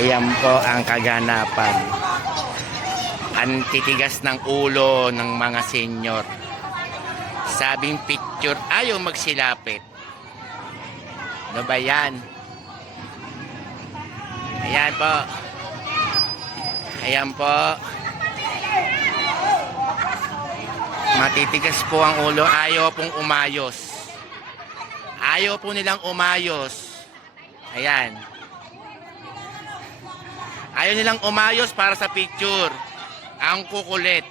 Ayan po ang kaganapan. Ang titigas ng ulo ng mga senior. Sabing picture, ayaw magsilapit. Ano ba yan? Ayan po. Ayan po. Matitigas po ang ulo. Ayaw pong umayos. Ayaw po nilang umayos. Ayan. Ayaw nilang umayos para sa picture. Ang kukulit.